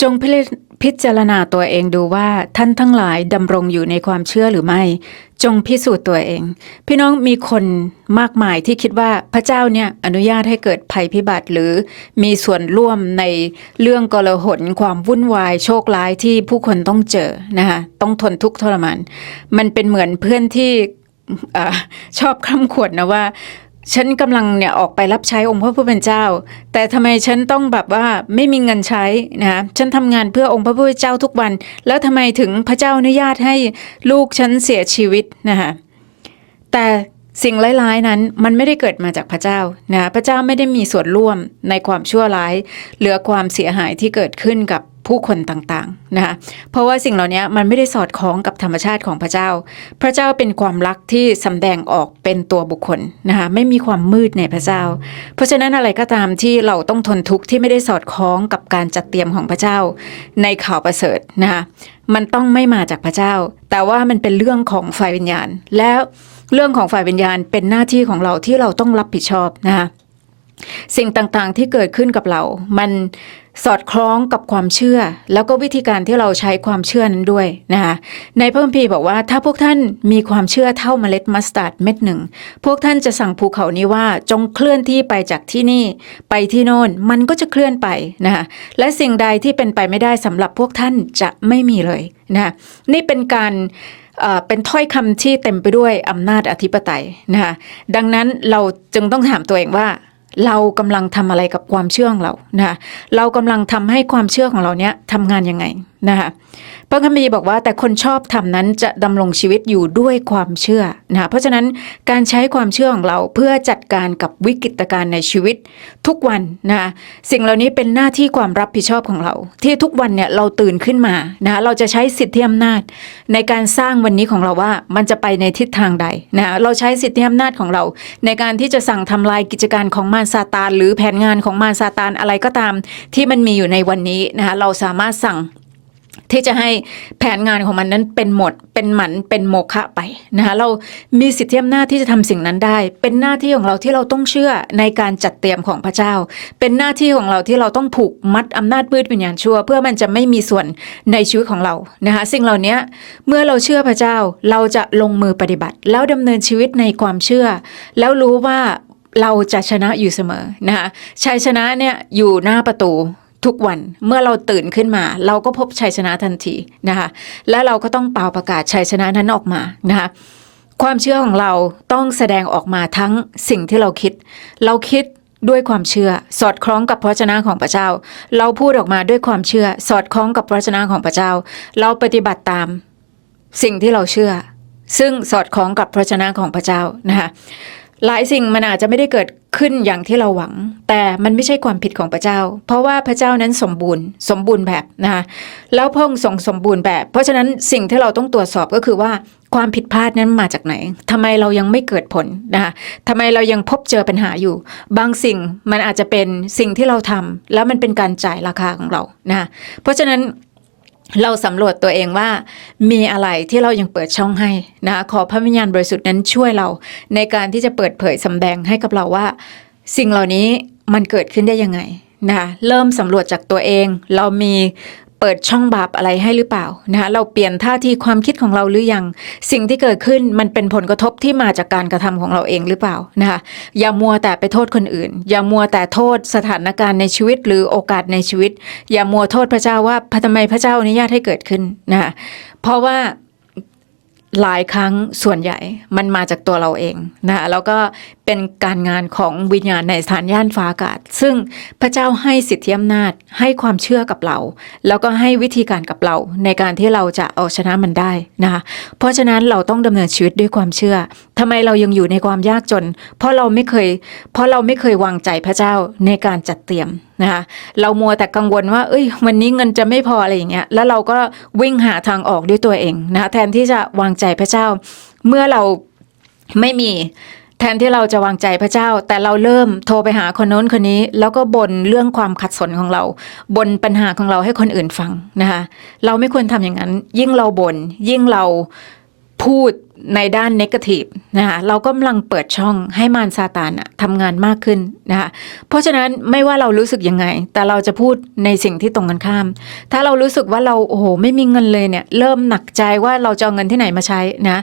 จงพิจพิจารณาตัวเองดูว่าท่านทั้งหลายดำรงอยู่ในความเชื่อหรือไม่ จงพิสูจน์ตัวเอง พี่น้องมีคนมากมายที่คิดว่าพระเจ้าเนี่ยอนุญาตให้เกิดภัยพิบัติหรือมีส่วนร่วมในเรื่องกลหนความวุ่นวายโชคร้ายที่ผู้คนต้องเจอนะคะต้องทนทุกข์ทรมานมันเป็นเหมือนเพื่อนที่อชอบคร่ำขวดนะว่า ฉันกำลังเนี่ยออกไปรับใช้องค์พระผู้เป็นเจ้า แต่ทำไมฉันต้องแบบว่าไม่มีเงินใช้นะฉันทำงานเพื่อองค์พระผู้เป็นเจ้าทุกวัน แล้วทำไมถึงพระเจ้าอนุญาตให้ลูกฉันเสียชีวิตนะคะแต่สิ่งร้ายๆนั้นมันไม่ได้เกิดมาจากพระเจ้านะพระเจ้าไม่ได้มีส่วนร่วมในความชั่วร้าย เหลือความเสียหายที่เกิดขึ้นกับ ผู้คนต่างๆนะคะเพราะว่าสิ่งเหล่านี้มันไม่ได้สอดคล้องกับธรรมชาติของพระเจ้า พระเจ้าเป็นความรักที่สำแดงออกเป็นตัวบุคคลนะคะไม่มีความมืดในพระเจ้า เพราะฉะนั้นอะไรก็ตามที่เราต้องทนทุกข์ที่ไม่ได้สอดคล้องกับการจัดเตรียมของพระเจ้า ในข่าวประเสริฐนะคะมันต้องไม่มาจากพระเจ้า แต่ว่ามันเป็นเรื่องของฝ่ายวิญญาณ แล้วเรื่องของฝ่ายวิญญาณเป็นหน้าที่ของเราที่เราต้องรับผิดชอบนะคะสิ่งต่างๆที่เกิดขึ้นกับเรา มัน สอดคล้องกับความเชื่อ แล้วก็วิธีการที่เราใช้ความเชื่อนั้นด้วยนะคะในพระคัมภีร์บอกว่า ถ้าพวกท่านมีความเชื่อเท่าเมล็ดมัสตาร์ดเม็ดหนึ่ง พวกท่านจะสั่งภูเขานี้ว่าจงเคลื่อนที่ไปจากที่นี่ ไปที่โน่นมันก็จะเคลื่อนไปนะคะและสิ่งใดที่เป็นไปไม่ได้สำหรับพวกท่านจะไม่มีเลยนะคะนี่เป็นการเอ่อเป็นถ้อยคำที่เต็มไปด้วยอำนาจอธิปไตยนะคะดังนั้นเราจึงต้องถามตัวเองว่า เรากำลังทำอะไรกับความเชื่อของเรานะคะเรากำลังทำให้ความเชื่อของเราเนี้ยทำงานยังไง นะคะพระคัมภีร์บอกว่าแต่คนชอบทำนั้นจะดำรงชีวิตอยู่ด้วยความเชื่อนะคะเพราะฉะนั้นการใช้ความเชื่อของเราเพื่อจัดการกับวิกฤตการณ์ในชีวิตทุกวันนะคะสิ่งเหล่านี้เป็นหน้าที่ความรับผิดชอบของเรา ที่ทุกวันเนี่ยเราตื่นขึ้นมานะคะเราจะใช้สิทธิอำนาจ ในการสร้างวันนี้ของเราว่ามันจะไปในทิศทางใดนะคะเราใช้สิทธิอำนาจของเรา ในการที่จะสั่งทำลายกิจการของมารซาตาน หรือแผนงานของมารซาตานอะไรก็ตาม ที่มันมีอยู่ในวันนี้นะคะเราสามารถสั่ง ที่จะให้แผนงานของมันนั้นเป็นหมด เป็นหมัน เป็นโมฆะไปนะคะเรามีสิทธิอำนาจที่จะทำสิ่งนั้นได้ เป็นหน้าที่ของเราที่เราต้องเชื่อในการจัดเตรียมของพระเจ้า เป็นหน้าที่ของเราที่เราต้องผูกมัดอำนาจมืดวิญญาณชั่ว เพื่อมันจะไม่มีส่วนในชีวิตของเรานะคะสิ่งเหล่านี้เมื่อเราเชื่อพระเจ้าเราจะลงมือปฏิบัติ แล้วดำเนินชีวิตในความเชื่อ แล้วรู้ว่าเราจะชนะอยู่เสมอนะคะชัยชนะเนี่ยอยู่หน้าประตู ทุกวันเมื่อเราตื่นขึ้นมา เราก็พบชัยชนะทันทีนะคะและเราก็ต้องเป่าประกาศชัยชนะนั้นออกมานะคะความเชื่อของเราต้องแสดงออกมาทั้งสิ่งที่เราคิด เราคิดด้วยความเชื่อ สอดคล้องกับพระวจนะของพระเจ้า เราพูดออกมาด้วยความเชื่อ สอดคล้องกับพระวจนะของพระเจ้า เราปฏิบัติตามสิ่งที่เราเชื่อ ซึ่งสอดคล้องกับพระวจนะของพระเจ้านะคะ หลายสิ่งมันอาจจะไม่ได้เกิดขึ้นอย่างที่เราหวัง แต่มันไม่ใช่ความผิดของพระเจ้า เพราะว่าพระเจ้านั้นสมบูรณ์ สมบูรณ์แบบนะคะแล้วพระองค์ทรงสมบูรณ์แบบ เพราะฉะนั้นสิ่งที่เราต้องตรวจสอบก็คือว่าความผิดพลาดนั้นมาจากไหนทำไมเรายังไม่เกิดผลนะคะทำไมเรายังพบเจอปัญหาอยู่ บางสิ่งมันอาจจะเป็นสิ่งที่เราทำแล้วมันเป็นการจ่ายราคาของเรานะคะเพราะฉะนั้น เราสำรวจตัวเองว่ามีอะไรที่เรายังเปิดช่องให้นะคะขอพระวิญญาณบริสุทธิ์นั้นช่วยเราในการที่จะเปิดเผยสำแดงให้กับเราว่า สิ่งเหล่านี้มันเกิดขึ้นได้ยังไงนะคะเริ่มสำรวจจากตัวเอง เรามี เปิดช่องบาปอะไรให้หรือเปล่านะคะเราเปลี่ยนท่าทีความคิดของเราหรือยัง สิ่งที่เกิดขึ้นมันเป็นผลกระทบที่มาจากการกระทำของเราเองหรือเปล่านะคะอย่ามัวแต่ไปโทษคนอื่น อย่ามัวแต่โทษสถานการณ์ในชีวิต หรือโอกาสในชีวิต อย่ามัวโทษพระเจ้าว่าทำไมพระเจ้าอนุญาตให้เกิดขึ้นนะคะเพราะว่าหลายครั้งส่วนใหญ่มันมาจากตัวเราเองนะแล้วก็เป็นการงานของวิญญาณในสถานย่านฟ้าอากาศ ซึ่งพระเจ้าให้สิทธิอำนาจให้ความเชื่อกับเรา แล้วก็ให้วิธีการกับเรา ในการที่เราจะเอาชนะมันได้นะคะเพราะฉะนั้นเราต้องดำเนินชีวิตด้วยความเชื่อทำไมเรายังอยู่ในความยากจน เพราะเราไม่เคย เพราะเราไม่เคยวางใจพระเจ้าในการจัดเตรียมนะคะเรามัวแต่กังวลว่า เอ้ย วันนี้เงินจะไม่พออะไรอย่างเงี้ยแล้วเราก็วิ่งหาทางออกด้วยตัวเองนะคะแทนที่จะวางใจพระเจ้า เมื่อเราไม่มี แทนที่เราจะวางใจพระเจ้า แต่เราเริ่มโทรไปหาคนโน้นคนนี้ แล้วก็บ่นเรื่องความขัดสนของเราบ่นปัญหาของเราให้คนอื่นฟังนะคะเราไม่ควรทำอย่างนั้น ยิ่งเราบน่นยิ่งเราพูดในด้านนกาทีฟนะคะเรากำลังเปิดช่องให้มารซาตานะทำงานมากขึ้นนะคะเพราะฉะนั้นไม่ว่าเรารู้สึกยังไง แต่เราจะพูดในสิ่งที่ตรงกันข้าม ถ้าเรารู้สึกว่าเราโอ้โหไม่มีเงินเลยเนี่ยเริ่มหนักใจว่าเราจะเอาเงินที่ไหนมาใช้นะ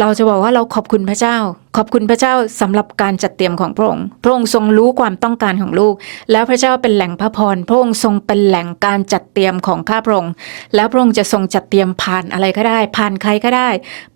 เราจะบอกว่าเราขอบคุณพระเจ้า ขอบคุณพระเจ้าสำหรับการจัดเตรียมของพระองค์ พระองค์ทรงรู้ความต้องการของลูก แล้วพระเจ้าเป็นแหล่งพระพร พระองค์ทรงเป็นแหล่งการจัดเตรียมของข้าพระองค์ แล้วพระองค์จะทรงจัดเตรียมผ่านอะไรก็ได้ ผ่านใครก็ได้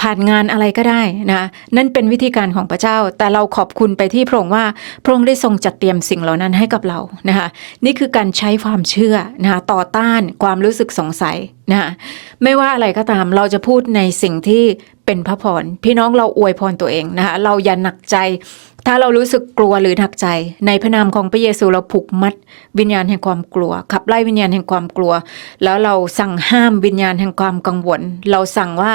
ผ่านงานอะไรก็ได้นะ นั่นเป็นวิธีการของพระเจ้า แต่เราขอบคุณไปที่พระองค์ว่า พระองค์ได้ทรงจัดเตรียมสิ่งเหล่านั้นให้กับเรา นะคะ นี่คือการใช้ความเชื่อนะคะต่อต้านความรู้สึกสงสัยนะไม่ว่าอะไรก็ตามเราจะพูดในสิ่งที่เป็นพระพรพี่น้องเราอวยพรตัวเองนะคะเราอย่าหนักใจ ถ้าเรารู้สึกกลัวหรือหนักใจ ในพระนามของพระเยซูเราผูกมัดวิญญาณแห่งความกลัว ขับไล่วิญญาณแห่งความกลัว แล้วเราสั่งห้ามวิญญาณแห่งความกังวล เราสั่งว่า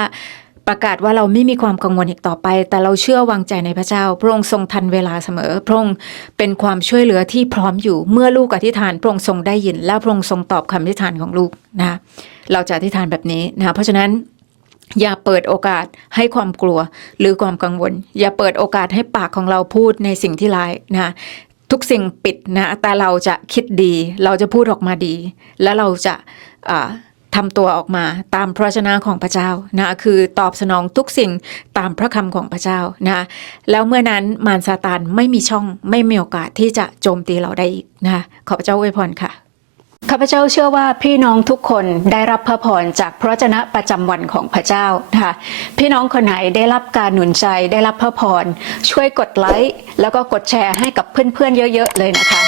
ประกาศว่าเราไม่มีความกังวลอีกต่อไป แต่เราเชื่อวางใจในพระเจ้า พระองค์ทรงทันเวลาเสมอ พระองค์เป็นความช่วยเหลือที่พร้อมอยู่ เมื่อลูกอธิษฐานพระองค์ทรงได้ยิน และพระองค์ทรงตอบคำอธิษฐานของลูกนะเราจะอธิษฐานแบบนี้นะเพราะฉะนั้นอย่าเปิดโอกาสให้ความกลัวหรือความกังวล อย่าเปิดโอกาสให้ปากของเราพูดในสิ่งที่ร้ายนะทุกสิ่งปิดนะแต่เราจะคิดดี เราจะพูดออกมาดี และเราจะอ่า ทำตัวออกมาตามพระวจนะของพระเจ้านะคือตอบสนองทุกสิ่งตามพระคำของพระเจ้านะแล้วเมื่อนั้นมารซาตานไม่มีช่องไม่มีโอกาสที่จะโจมตีเราได้อีกนะขอพระเจ้าอวยพรค่ะข้าพเจ้าเชื่อว่าพี่น้องทุกคนได้รับพระพรจากพระวจนะประจำวันของพระเจ้านะคะพี่น้องคนไหนได้รับการหนุนใจได้รับพระพรช่วยกดไลค์แล้วก็กดแชร์ให้กับเพื่อนๆเยอะ ๆ เลยนะคะ